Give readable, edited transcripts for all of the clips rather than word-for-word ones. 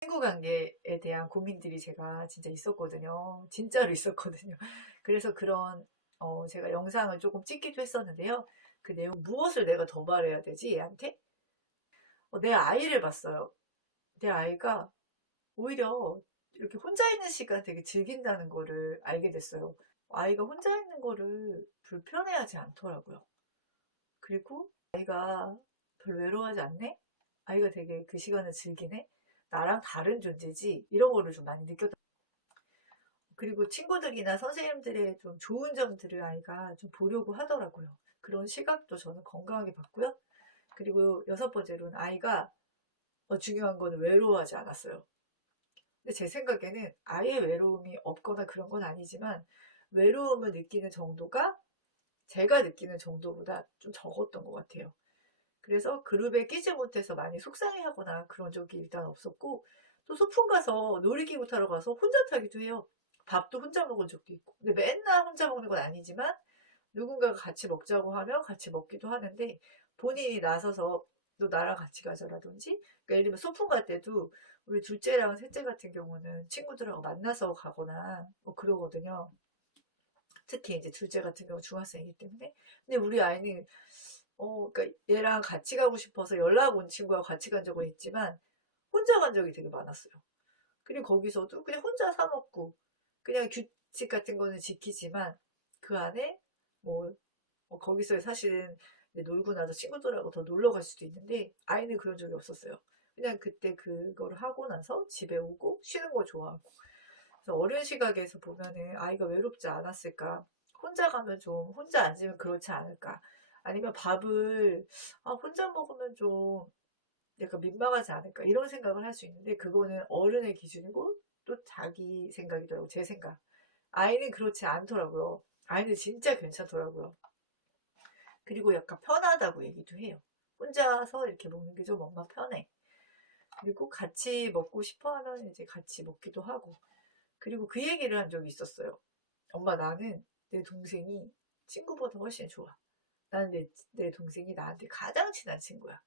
친구 관계에 대한 고민들이 제가 진짜 있었거든요. 진짜로 있었거든요. 그래서 그런 제가 영상을 조금 찍기도 했었는데요. 그 내용 무엇을 내가 더 말해야 되지 얘한테? 내 아이를 봤어요. 내 아이가 오히려 이렇게 혼자 있는 시간 되게 즐긴다는 거를 알게 됐어요. 아이가 혼자 있는 거를 불편해하지 않더라고요. 그리고 아이가 별 외로워하지 않네? 아이가 되게 그 시간을 즐기네? 나랑 다른 존재지? 이런 거를 좀 많이 느꼈다. 그리고 친구들이나 선생님들의 좀 좋은 점들을 아이가 좀 보려고 하더라고요. 그런 시각도 저는 건강하게 봤고요. 그리고 여섯 번째로는 아이가 중요한 거는 외로워하지 않았어요. 근데 제 생각에는 아예 외로움이 없거나 그런 건 아니지만 외로움을 느끼는 정도가 제가 느끼는 정도보다 좀 적었던 것 같아요. 그래서 그룹에 끼지 못해서 많이 속상해하거나 그런 적이 일단 없었고, 또 소풍 가서 놀이기구 타러 가서 혼자 타기도 해요. 밥도 혼자 먹은 적도 있고. 근데 맨날 혼자 먹는 건 아니지만 누군가가 같이 먹자고 하면 같이 먹기도 하는데, 본인이 나서서 너 나랑 같이 가자라든지, 그러니까 예를 들면 소풍 갈 때도 우리 둘째랑 셋째 같은 경우는 친구들하고 만나서 가거나 뭐 그러거든요. 특히 이제 둘째 같은 경우 중학생이기 때문에. 근데 우리 아이는 그러니까 얘랑 같이 가고 싶어서 연락 온 친구와 같이 간 적은 있지만 혼자 간 적이 되게 많았어요. 그리고 거기서도 그냥 혼자 사 먹고 그냥 규칙 같은 거는 지키지만 그 안에 뭐, 거기서 사실은 놀고 나서 친구들하고 더 놀러 갈 수도 있는데 아이는 그런 적이 없었어요. 그냥 그때 그걸 하고 나서 집에 오고 쉬는 거 좋아하고. 그래서 어른 시각에서 보면은 아이가 외롭지 않았을까? 혼자 가면 좀 혼자 앉으면 그렇지 않을까? 아니면 밥을 혼자 먹으면 좀 약간 민망하지 않을까? 이런 생각을 할 수 있는데 그거는 어른의 기준이고 또 자기 생각이더라고. 제 생각. 아이는 그렇지 않더라고요. 아이는 진짜 괜찮더라고요. 그리고 약간 편하다고 얘기도 해요. 혼자서 이렇게 먹는 게 좀 엄마 편해. 그리고 같이 먹고 싶어 하면 이제 같이 먹기도 하고. 그리고 그 얘기를 한 적이 있었어요. 엄마, 나는 내 동생이 친구보다 훨씬 좋아. 나는 내 동생이 나한테 가장 친한 친구야.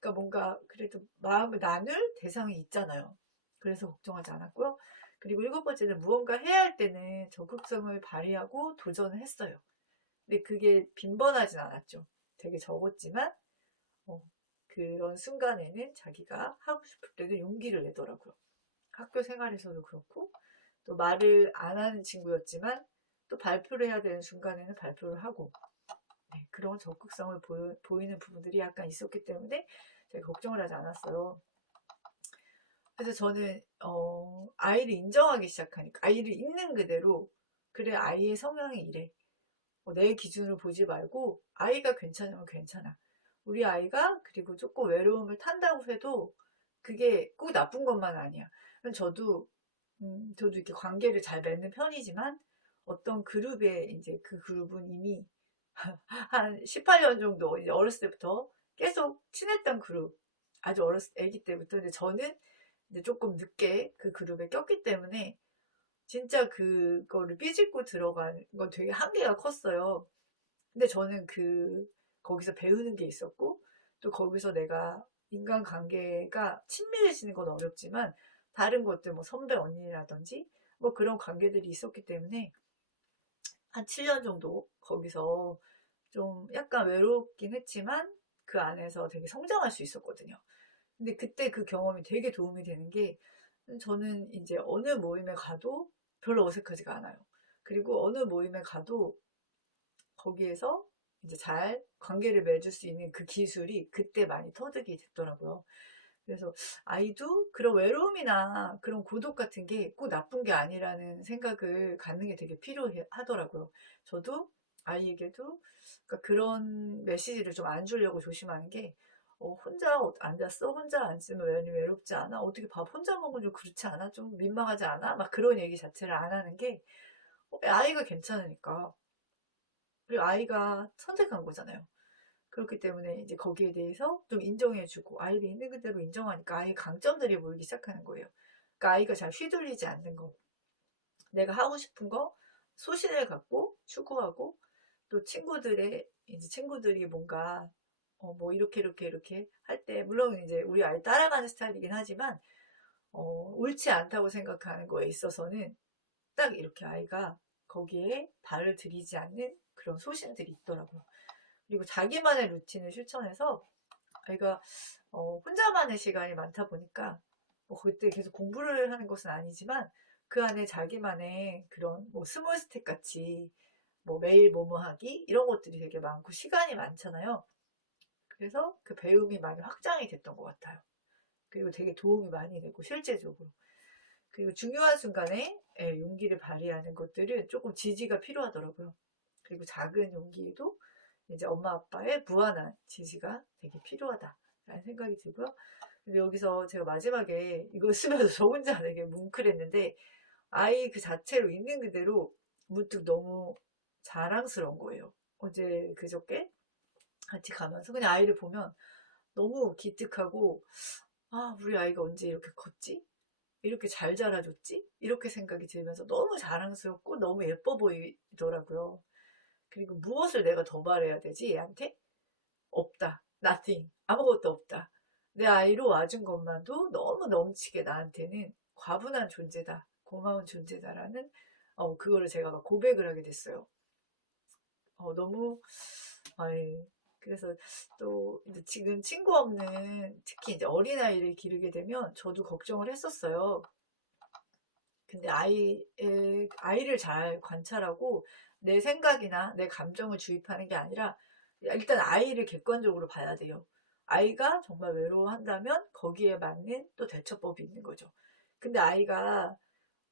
그러니까 뭔가 그래도 마음을 나눌 대상이 있잖아요. 그래서 걱정하지 않았고요. 그리고 일곱 번째는 무언가 해야 할 때는 적극성을 발휘하고 도전을 했어요. 근데 그게 빈번하진 않았죠. 되게 적었지만 어, 그런 순간에는 자기가 하고 싶을 때는 용기를 내더라고요. 학교 생활에서도 그렇고 또 말을 안 하는 친구였지만 또 발표를 해야 되는 순간에는 발표를 하고 그런 적극성을 보이는 부분들이 약간 있었기 때문에 제가 걱정을 하지 않았어요. 그래서 저는 아이를 인정하기 시작하니까 아이를 있는 그대로 그래 아이의 성향이 이래. 내 기준으로 보지 말고 아이가 괜찮으면 괜찮아. 우리 아이가 그리고 조금 외로움을 탄다고 해도 그게 꼭 나쁜 것만 아니야. 저도 이렇게 관계를 잘 맺는 편이지만 어떤 그룹에 이제 그 그룹은 이미 한 18년 정도 이제 어렸을 때부터 계속 친했던 그룹, 아주 아기 때부터. 근데 저는 이제 조금 늦게 그 그룹에 꼈기 때문에 진짜 그거를 삐짚고 들어간 건 되게 한계가 컸어요. 근데 저는 거기서 배우는 게 있었고, 또 거기서 내가 인간관계가 친밀해지는 건 어렵지만, 다른 것들, 뭐 선배 언니라든지, 뭐 그런 관계들이 있었기 때문에, 한 7년 정도 거기서 좀 약간 외롭긴 했지만, 그 안에서 되게 성장할 수 있었거든요. 근데 그때 그 경험이 되게 도움이 되는 게, 저는 이제 어느 모임에 가도 별로 어색하지가 않아요. 그리고 어느 모임에 가도 거기에서 이제 잘 관계를 맺을 수 있는 그 기술이 그때 많이 터득이 됐더라고요. 그래서 아이도 그런 외로움이나 그런 고독 같은 게 꼭 나쁜 게 아니라는 생각을 갖는 게 되게 필요하더라고요. 저도 아이에게도 그러니까 그런 메시지를 좀 안 주려고 조심하는 게 혼자 앉았어? 혼자 앉으면 외롭지 않아? 어떻게 밥 혼자 먹으면 좀 그렇지 않아? 좀 민망하지 않아? 막 그런 얘기 자체를 안 하는 게 아이가 괜찮으니까. 그리고 아이가 선택한 거잖아요. 그렇기 때문에 이제 거기에 대해서 좀 인정해주고 아이를 있는 그대로 인정하니까 아이의 강점들이 보이기 시작하는 거예요. 그러니까 아이가 잘 휘둘리지 않는 거. 내가 하고 싶은 거 소신을 갖고 추구하고 또 친구들이 뭔가 뭐 이렇게 할 때 물론 이제 우리 아이 따라가는 스타일이긴 하지만 옳지 않다고 생각하는 거에 있어서는 딱 이렇게 아이가 거기에 발을 들이지 않는 그런 소신들이 있더라고요. 그리고 자기만의 루틴을 실천해서 아이가 혼자만의 시간이 많다 보니까 그때 계속 공부를 하는 것은 아니지만 그 안에 자기만의 그런 뭐 스몰 스택 같이 뭐 매일 뭐뭐 하기 이런 것들이 되게 많고 시간이 많잖아요. 그래서 그 배움이 많이 확장이 됐던 것 같아요. 그리고 되게 도움이 많이 되고 실제적으로. 그리고 중요한 순간에 용기를 발휘하는 것들은 조금 지지가 필요하더라고요. 그리고 작은 용기에도 이제 엄마 아빠의 무한한 지지가 되게 필요하다라는 생각이 들고요. 근데 여기서 제가 마지막에 이거 쓰면서 저 혼자 되게 뭉클했는데 아이 그 자체로 있는 그대로 문득 너무 자랑스러운 거예요. 어제 그저께 같이 가면서 그냥 아이를 보면 너무 기특하고 아 우리 아이가 언제 이렇게 컸지? 이렇게 잘 자라줬지? 이렇게 생각이 들면서 너무 자랑스럽고 너무 예뻐 보이더라고요. 그리고 무엇을 내가 더 바래야 되지 얘한테? 없다. nothing. 아무것도 없다. 내 아이로 와준 것만도 너무 넘치게 나한테는 과분한 존재다. 고마운 존재다라는 그거를 제가 막 고백을 하게 됐어요. 너무 아이 그래서 또 이제 지금 친구 없는 특히 이제 어린아이를 기르게 되면 저도 걱정을 했었어요. 근데 아이를 잘 관찰하고 내 생각이나 내 감정을 주입하는 게 아니라 일단 아이를 객관적으로 봐야 돼요. 아이가 정말 외로워한다면 거기에 맞는 또 대처법이 있는 거죠. 근데 아이가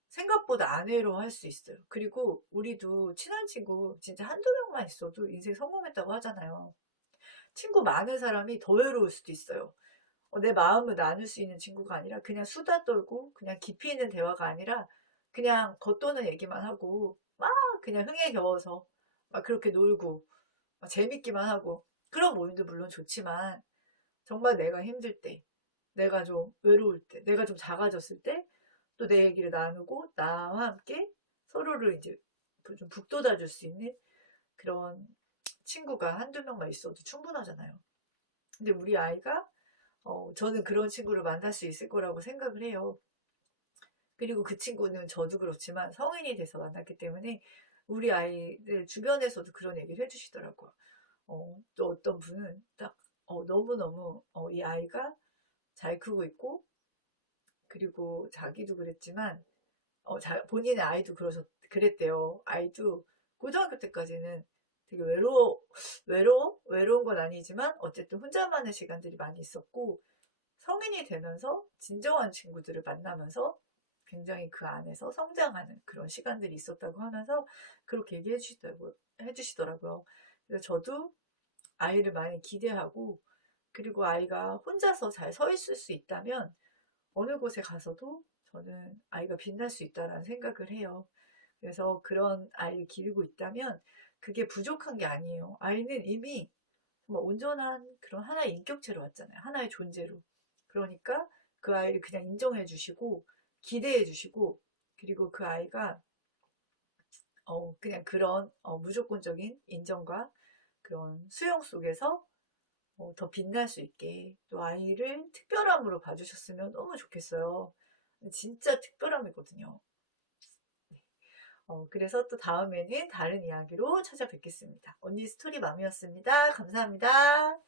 생각보다 안 외로워할 수 있어요. 그리고 우리도 친한 친구 진짜 한두 명만 있어도 인생 성공했다고 하잖아요. 친구 많은 사람이 더 외로울 수도 있어요. 내 마음을 나눌 수 있는 친구가 아니라 그냥 수다 떨고 그냥 깊이 있는 대화가 아니라 그냥 겉도는 얘기만 하고 막 그냥 흥에 겨워서 막 그렇게 놀고 막 재밌기만 하고 그런 모임도 물론 좋지만 정말 내가 힘들 때 내가 좀 외로울 때 내가 좀 작아졌을 때 또 내 얘기를 나누고 나와 함께 서로를 이제 좀 북돋아 줄 수 있는 그런 친구가 한두 명만 있어도 충분하잖아요. 근데 우리 아이가 저는 그런 친구를 만날 수 있을 거라고 생각을 해요. 그리고 그 친구는 저도 그렇지만 성인이 돼서 만났기 때문에 우리 아이들 주변에서도 그런 얘기를 해주시더라고요. 또 어떤 분은 딱 너무너무 이 아이가 잘 크고 있고 그리고 자기도 그랬지만 본인의 아이도 그랬대요. 아이도 고등학교 때까지는 되게 외로운 건 아니지만 어쨌든 혼자만의 시간들이 많이 있었고 성인이 되면서 진정한 친구들을 만나면서 굉장히 그 안에서 성장하는 그런 시간들이 있었다고 하면서 그렇게 얘기해 주시더라고요. 그래서 저도 아이를 많이 기대하고 그리고 아이가 혼자서 잘 서 있을 수 있다면 어느 곳에 가서도 저는 아이가 빛날 수 있다는 생각을 해요. 그래서 그런 아이를 기르고 있다면 그게 부족한 게 아니에요. 아이는 이미 정말 온전한 그런 하나의 인격체로 왔잖아요. 하나의 존재로. 그러니까 그 아이를 그냥 인정해 주시고 기대해 주시고 그리고 그 아이가 그냥 그런 무조건적인 인정과 그런 수용 속에서 더 빛날 수 있게 또 아이를 특별함으로 봐주셨으면 너무 좋겠어요. 진짜 특별함이거든요. 네. 그래서 또 다음에는 다른 이야기로 찾아뵙겠습니다. 언니 스토리 맘이었습니다. 감사합니다.